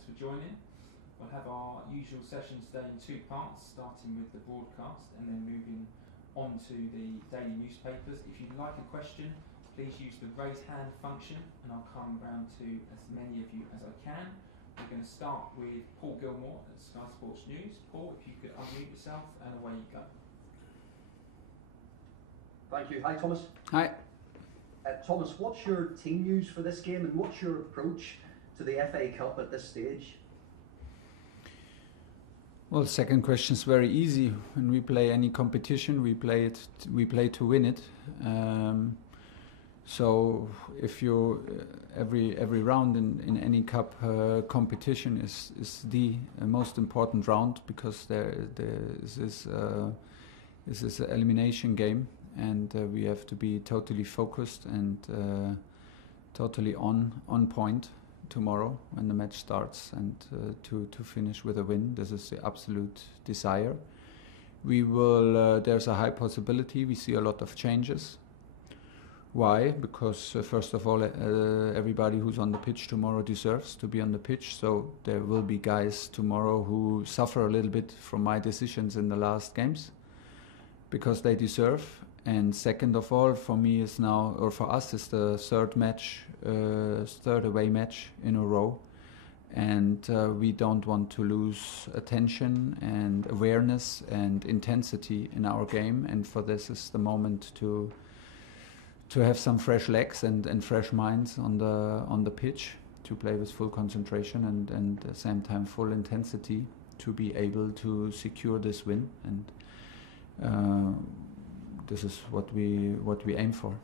thanks for joining. We'll have our usual session today in two parts, starting with the broadcast and then moving on to the daily newspapers. If you'd like a question, please use the raise hand function and I'll come round to as many of you as I can. We're going to start with Paul Gilmore at Sky Sports News. Paul, if you could unmute yourself and away you go. Thank you. Hi, Thomas. Hi. Thomas, what's your team news for this game and what's your approach to the FA Cup at this stage? Well, the second question is very easy. When we play any competition, we play to win it. So if you every round in any cup competition is the most important round, because this is an elimination game, and we have to be totally focused and totally on point tomorrow when the match starts, and to finish with a win. This is the absolute desire. We will. There's a high possibility we see a lot of changes. Why? Because first of all, everybody who's on the pitch tomorrow deserves to be on the pitch. So there will be guys tomorrow who suffer a little bit from my decisions in the last games, because they deserve. And second of all, for me is now, or for us, is the third away match in a row, and we don't want to lose attention and awareness and intensity in our game. And for this is the moment to have some fresh legs and fresh minds on the pitch, to play with full concentration and at the same time full intensity, to be able to secure this win. And this is what we aim for.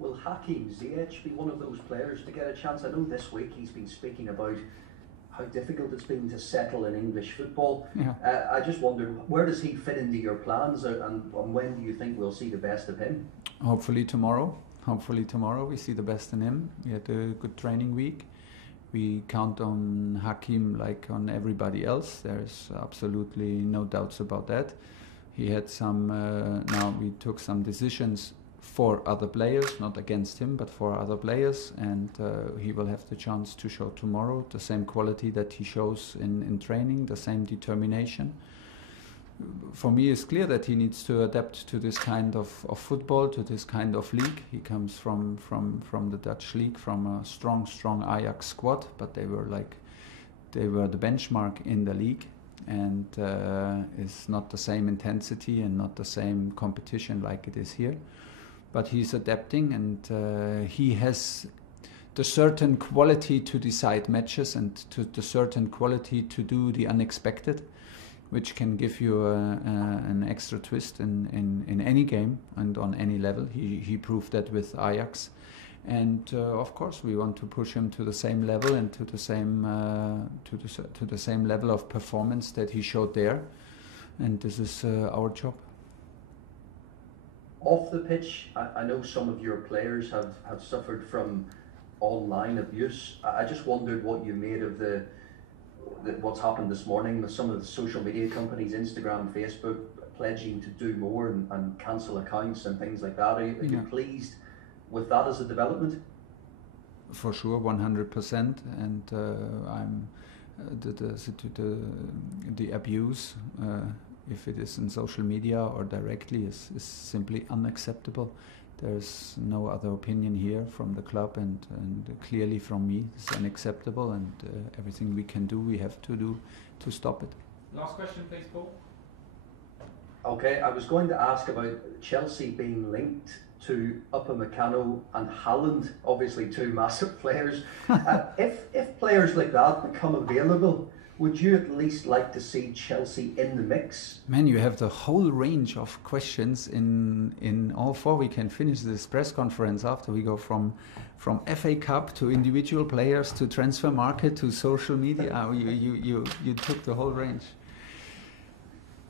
Will Hakim Ziyech be one of those players to get a chance? I know this week he's been speaking about how difficult it's been to settle in English football. Yeah. I just wondered, where does he fit into your plans, and when do you think we'll see the best of him? Hopefully tomorrow. Hopefully tomorrow we see the best in him. We had a good training week. We count on Hakim like on everybody else. There's absolutely no doubts about that. He had some, now we took some decisions for other players, not against him, but for other players, and he will have the chance to show tomorrow the same quality that he shows in training, the same determination. For me, it's clear that he needs to adapt to this kind of football, to this kind of league. He comes from the Dutch league, from a strong Ajax squad, but they were the benchmark in the league. And it's not the same intensity and not the same competition like it is here. But he's adapting, and he has the certain quality to decide matches and to the certain quality to do the unexpected, which can give you an extra twist in any game and on any level. He proved that with Ajax. And of course, we want to push him to the same level and to the same level of performance that he showed there. And this is our job. Off the pitch, I know some of your players have suffered from online abuse. I just wondered what you made of what's happened this morning with some of the social media companies, Instagram, Facebook, pledging to do more and cancel accounts and things like that. Are you pleased with that as a development? For sure, 100%. And I'm the abuse, if it is in social media or directly, is simply unacceptable. There's no other opinion here from the club, and clearly from me. It's unacceptable, and everything we can do, we have to do to stop it. Last question, please, Paul. Okay, I was going to ask about Chelsea being linked to Upamecano and Haaland, obviously two massive players. If players like that become available, would you at least like to see Chelsea in the mix? Man, you have the whole range of questions in all four. We can finish this press conference after we go from FA Cup to individual players to transfer market to social media. You took the whole range.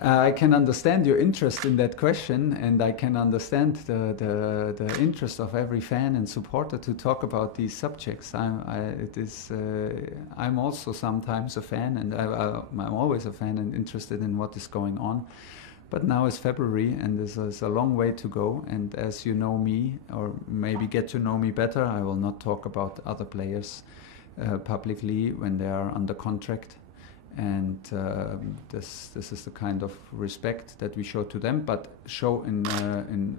I can understand your interest in that question, and I can understand the interest of every fan and supporter to talk about these subjects. I'm also sometimes a fan, and I'm always a fan and interested in what is going on. But now is February, and this is a long way to go. And as you know me, or maybe get to know me better, I will not talk about other players publicly when they are under contract. And this is the kind of respect that we show to them, but show in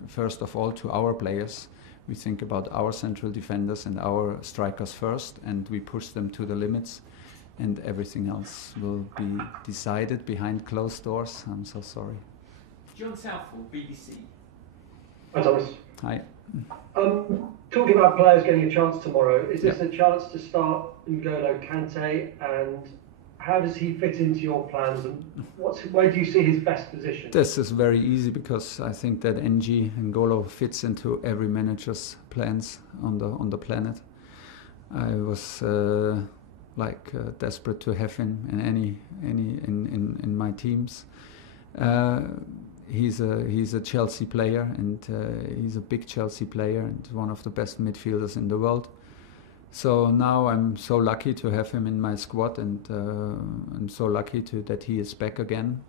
first of all to our players. We think about our central defenders and our strikers first, and we push them to the limits, and everything else will be decided behind closed doors. I'm so sorry. John Southall, BBC. Hi, Thomas. Hi. Talking about players getting a chance tomorrow, is this a chance to start N'Golo Kante, and how does he fit into your plans, and where do you see his best position? This is very easy because I think that N'Golo fits into every manager's plans on the planet. I was desperate to have him in my teams. He's a Chelsea player, and he's a big Chelsea player and one of the best midfielders in the world. So now I'm so lucky to have him in my squad, and I'm so lucky that he is back again.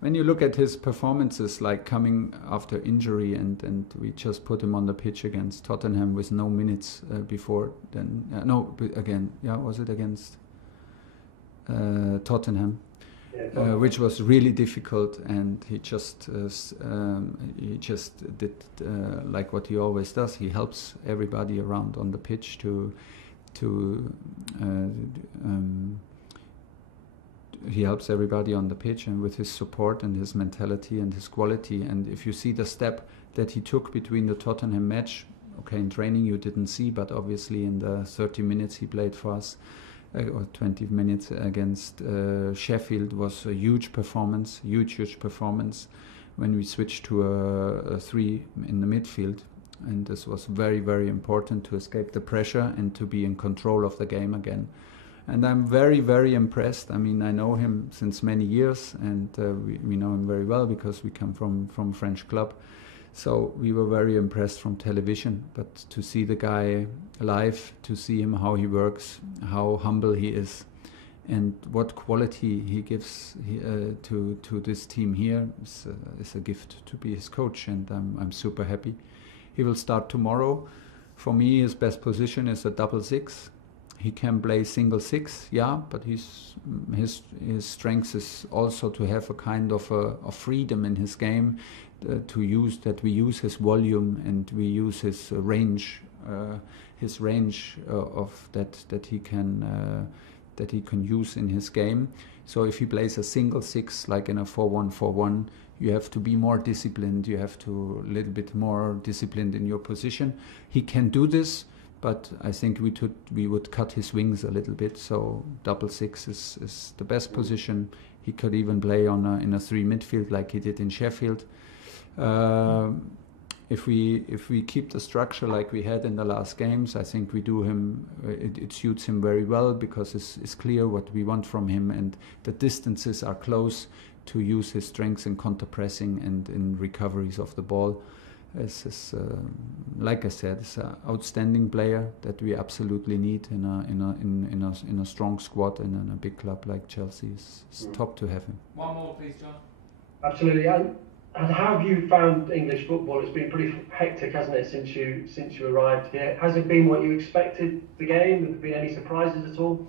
When you look at his performances, like coming after injury, and we just put him on the pitch against Tottenham with no minutes before then. Was it against Tottenham? Which was really difficult, and he just did like what he always does. He helps everybody around on the pitch he helps everybody on the pitch, and with his support and his mentality and his quality. And if you see the step that he took between the Tottenham match, okay, in training you didn't see, but obviously in the 30 minutes he played for us, or 20 minutes against Sheffield, was a huge performance, huge performance when we switched to a 3 in the midfield. And this was very, very important to escape the pressure and to be in control of the game again. And I'm very, very impressed. I mean, I know him since many years, and we know him very well because we come from French club. So we were very impressed from television, but to see the guy live, to see him how he works, how humble he is, and what quality he gives to this team here is a gift to be his coach, and I'm super happy. He will start tomorrow. For me, his best position is a double six. He can play single six, yeah, but his strength is also to have a kind of a freedom in his game, we use his volume and we use his range of that he can use in his game. So if he plays a single six, like in a 4-1-4-1, you have to be more disciplined. You have to a little bit more disciplined in your position. He can do this, but I think we would cut his wings a little bit. So double six is the best position. He could even play in a 3 midfield like he did in Sheffield. If we keep the structure like we had in the last games, I think we do him. It suits him very well because it's clear what we want from him, and the distances are close to use his strengths in counter pressing and in recoveries of the ball. Like I said, it's an outstanding player that we absolutely need in a strong squad and in a big club like Chelsea. It's top to have him. One more, please, John. Absolutely. And how have you found English football? It's been pretty hectic, hasn't it, since you arrived here? Has it been what you expected, the game? Have there been any surprises at all?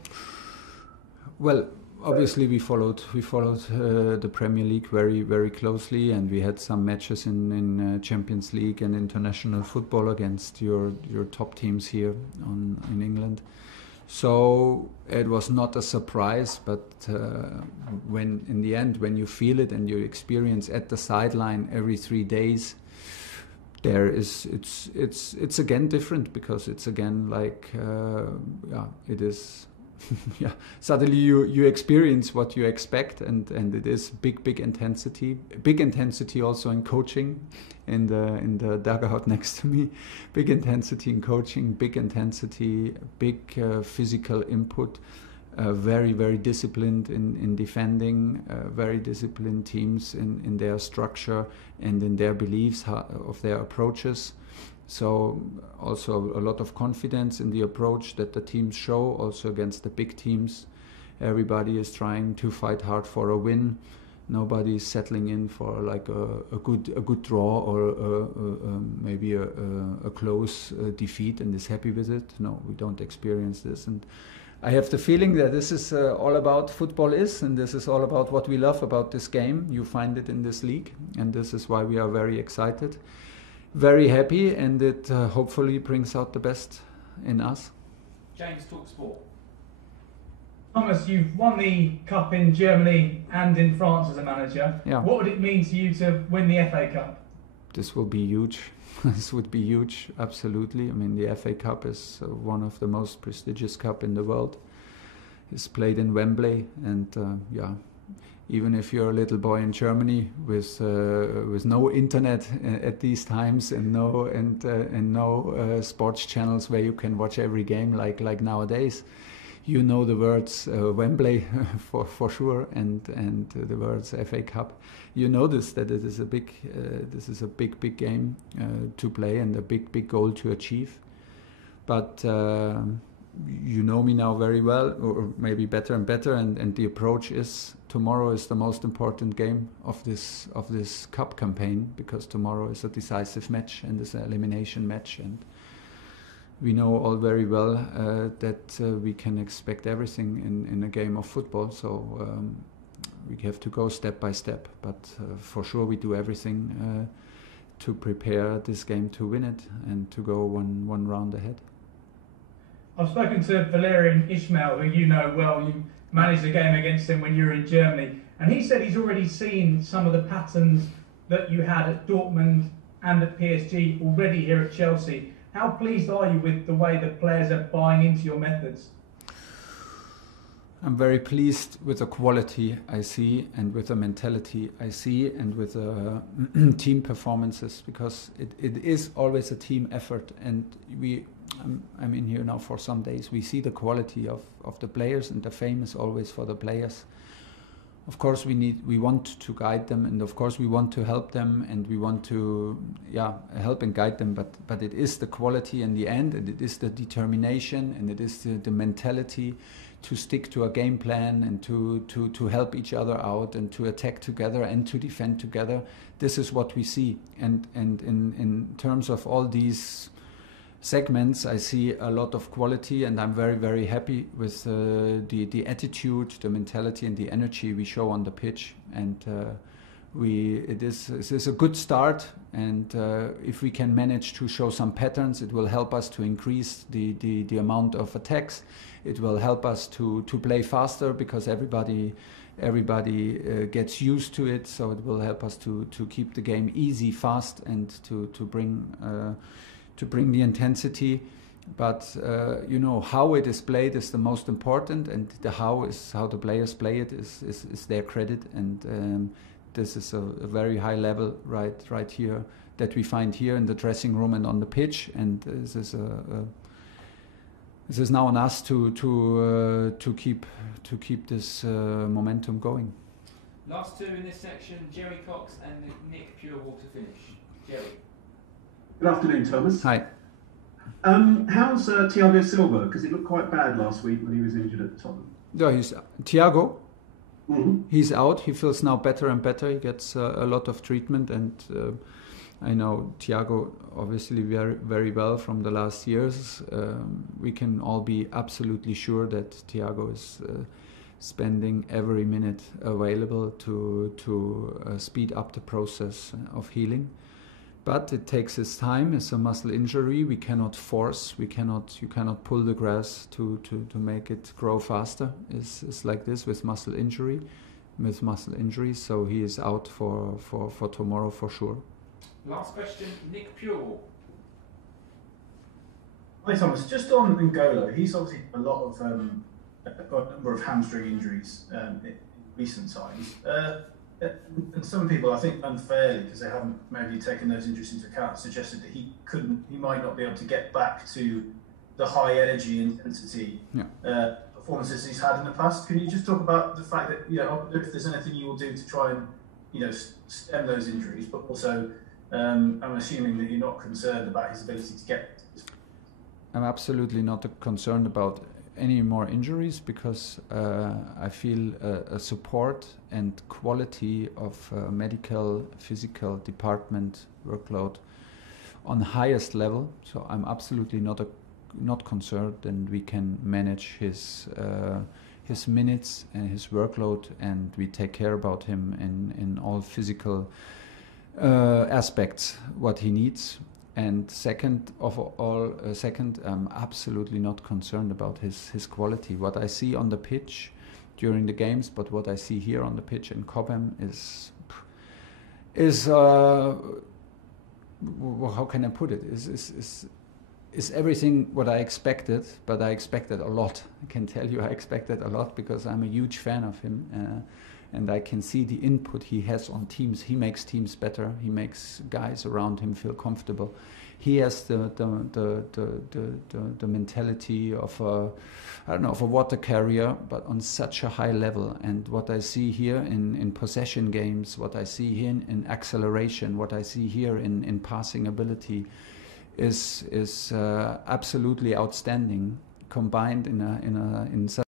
Well, obviously we followed the Premier League very, very closely, and we had some matches in Champions League and international football against your top teams here in England. So it was not a surprise, but when in the end, when you feel it and you experience at the sideline every 3 days, it's again different, because it's again like it is. Yeah, suddenly you experience what you expect, and it is big intensity also in coaching, in the dugout next to me, big intensity in coaching, big intensity, big physical input, very, very disciplined in defending, very disciplined teams in their structure and in their beliefs of their approaches. So also a lot of confidence in the approach that the teams show, also against the big teams. Everybody is trying to fight hard for a win. Nobody's settling in for like a good draw or maybe a close defeat and is happy with it. No, we don't experience this. And I have the feeling that this is all about football and this is all about what we love about this game. You find it in this league, and this is why we are very excited, very happy, and it hopefully brings out the best in us. James, talk sport. Thomas, you've won the Cup in Germany and in France as a manager. Yeah. What would it mean to you to win the FA Cup? This will be huge. This would be huge, absolutely. I mean, the FA Cup is one of the most prestigious cup in the world. It's played in Wembley, and even if you're a little boy in Germany with no internet at these times and no sports channels where you can watch every game like nowadays, you know the words Wembley for sure, and the words FA Cup. You notice that it is a big game to play and a big goal to achieve. But you know me now very well, or maybe better and better, and the approach is tomorrow is the most important game of this cup campaign, because tomorrow is a decisive match and is an elimination match, and we know all very well that we can expect everything in a game of football. So we have to go step by step, but for sure we do everything to prepare this game to win it and to go one round ahead. I've spoken to Valerian Ismail, who you know well. You managed a game against him when you were in Germany, and he said he's already seen some of the patterns that you had at Dortmund and at PSG already here at Chelsea. How pleased are you with the way that players are buying into your methods? I'm very pleased with the quality I see, and with the mentality I see, and with the team performances, because it is always a team effort, and I'm in here now for some days. We see the quality of the players, and the fame is always for the players. Of course, we want to guide them, and of course we want to help them, and we want to help and guide them. But it is the quality in the end, and it is the determination, and it is the mentality to stick to a game plan, and to help each other out, and to attack together and to defend together. This is what we see, and in terms of all these segments, I see a lot of quality, and I'm very, very happy with the attitude, the mentality, and the energy we show on the pitch. And it is a good start, and if we can manage to show some patterns, it will help us to increase the amount of attacks. It will help us to play faster, because everybody gets used to it. So it will help us to keep the game easy, fast, and to bring the intensity. But how it is played is the most important, and how the players play it is their credit, and this is a very high level right here that we find here in the dressing room and on the pitch, and this is now on us to keep this momentum going. Last two in this section, Jerry Cox and Nick Purewater finish. Jerry. Good afternoon, Thomas. Hi. How's Thiago Silva? Because he looked quite bad last week when he was injured at Tottenham. Yeah, Thiago. Mm-hmm. He's out. He feels now better and better. He gets a lot of treatment, and I know Thiago obviously very, very well from the last years. We can all be absolutely sure that Thiago is spending every minute available to speed up the process of healing. But it takes its time. It's a muscle injury. We cannot force. You cannot pull the grass to make it grow faster. It's like this with muscle injury, So he is out for tomorrow for sure. Last question, Nick Purewall. Hi Thomas, just on N'Golo, he's obviously got a number of hamstring injuries in recent times. And some people, I think unfairly, because they haven't maybe taken those injuries into account, suggested that he might not be able to get back to the high energy intensity performances he's had in the past. Can you just talk about the fact that, if there's anything you will do to try and, stem those injuries, but also I'm assuming that you're not concerned about his ability to get. I'm absolutely not concerned about any more injuries because I feel a support and quality of medical, physical department workload on the highest level. So I'm absolutely not concerned, and we can manage his minutes and his workload, and we take care about him in all physical aspects what he needs. And second, I'm absolutely not concerned about his quality. What I see on the pitch during the games, but what I see here on the pitch in Cobham is how can I put it? Is everything what I expected, but I expected a lot. I can tell you I expected a lot because I'm a huge fan of him. And I can see the input he has on teams. He makes teams better. He makes guys around him feel comfortable. He has the mentality of a water carrier, but on such a high level. And what I see here in possession games, what I see here in acceleration, what I see here in passing ability, is absolutely outstanding. Combined in such